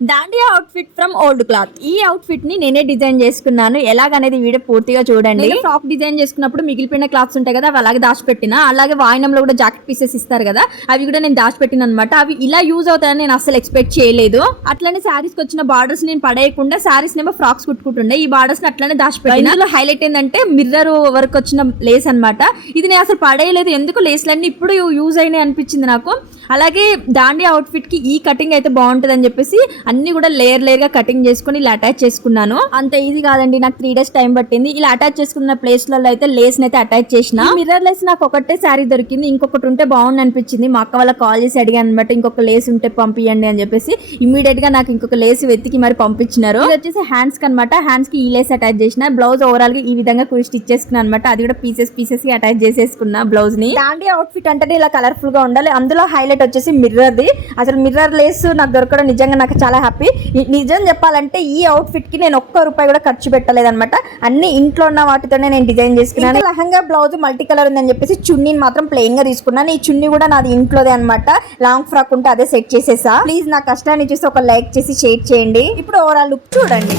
Dandiya outfit from old cloth. ఈ outfit ని నేనే డిజైన్ చేసుకున్నాను. ఎలాగనేది వీడియో పూర్తిగా చూడండి. ఫ్రాక్ డిజైన్ చేసుకున్నప్పుడు మిగిలిపోయిన క్లాత్స్ ఉంటాయి కదా, అవి అలాగే దాచిపెట్టిన. అలాగే వాయినంలో కూడా జాకెట్ పీసెస్ ఇస్తారు కదా, అవి కూడా నేను దాచిపెట్టిన అనమాట. అవి ఇలా యూజ్ అవుతాయని నేను అసలు ఎక్స్పెక్ట్ చేయలేదు. అట్లనే శారీస్ కి వచ్చిన బార్డర్స్ నేను పడేయకుండా శారీస్ నేమో ఫ్రాక్స్ కుట్టుకుంటుండే. ఈ బార్డర్స్ ని అట్లనే దాచిపెట్టిన. ఇందులో హైలైట్ ఏంటంటే మిర్రర్ వర్క్ వచ్చిన లేస్ అనమాట. ఇది నేను అసలు పడేయలేదు, ఎందుకు లేస్లన్నీ ఇప్పుడు యూజ్ అయినాయి అనిపించింది నాకు. అలాగే దాండియా అవుట్ఫిట్ కి ఈ కటింగ్ అయితే బాగుంటుంది అని చెప్పేసి అన్ని కూడా లేయర్ లేయర్ గా కటింగ్ చేసుకుని ఇలా అటాచ్ చేసుకున్నాను. అంత ఈజీ కాదండి, నాకు 3 days టైం పట్టింది. ఇలా అటాచ్ చేసుకున్న ప్లేస్లలో అయితే లేస్ అయితే అటాచ్ చేసిన. మిర్రర్ లేస్ నాకు ఒకటే శారీ దొరికింది, ఇంకొకటి ఉంటే బాగుంది అనిపించింది. మా అక్క వాళ్ళకి కాల్ చేసి అడిగాను అనమాట, ఇంకొక లేస్ ఉంటే పంపియండి అని చెప్పేసి. ఇమ్మీడియట్ గా నాకు ఇంకొక లేస్ వెతికి మరి పంపించినారు. ఇది వచ్చేసి హ్యాండ్స్ కి అనమాట. హ్యాండ్స్ కి ఈ లేస్ అటాచ్ చేసిన. బ్లౌజ్ ఓవరాల్ గా ఈ విధంగా స్టిచ్ చేసుకున్నాను అనమాట. అది కూడా పీసెస్ కి అటాచ్ చేసేసుకున్నా బ్లౌజ్ ని. దాండియా అవుట్ఫిట్ అంటే ఇలా కలర్ఫుల్ గా ఉండాలి. అందులో హైలైట్ వచ్చేసి మిర్రర్ ది. అసలు మిర్రర్ లేస్ నాకు దొరకడం నిజంగా నాకు చాలా హ్యాపీ. నిజం చెప్పాలంటే ఈ అవుట్ఫిట్ కి నేను ₹1 కూడా ఖర్చు పెట్టలేదు అనమాట. అన్ని ఇంట్లో ఉన్న వాటితోనే నేను డిజైన్ చేసుకున్నాను. లెహంగా బ్లౌజ్ మల్టీ కలర్ ఉందని చెప్పేసి చున్నీని మాత్రం ప్లెయిన్ గా తీసుకున్నాను. ఈ చున్నీ కూడా నాది ఇంట్లోదే అనమాట. లాంగ్ ఫ్రాక్ ఉంటే అదే సెట్ చేసేసా. ప్లీజ్ నా కష్టాన్ని చూసి ఒక లైక్ చేసి షేర్ చేయండి. ఇప్పుడు ఓవరాల్ లుక్ చూడండి.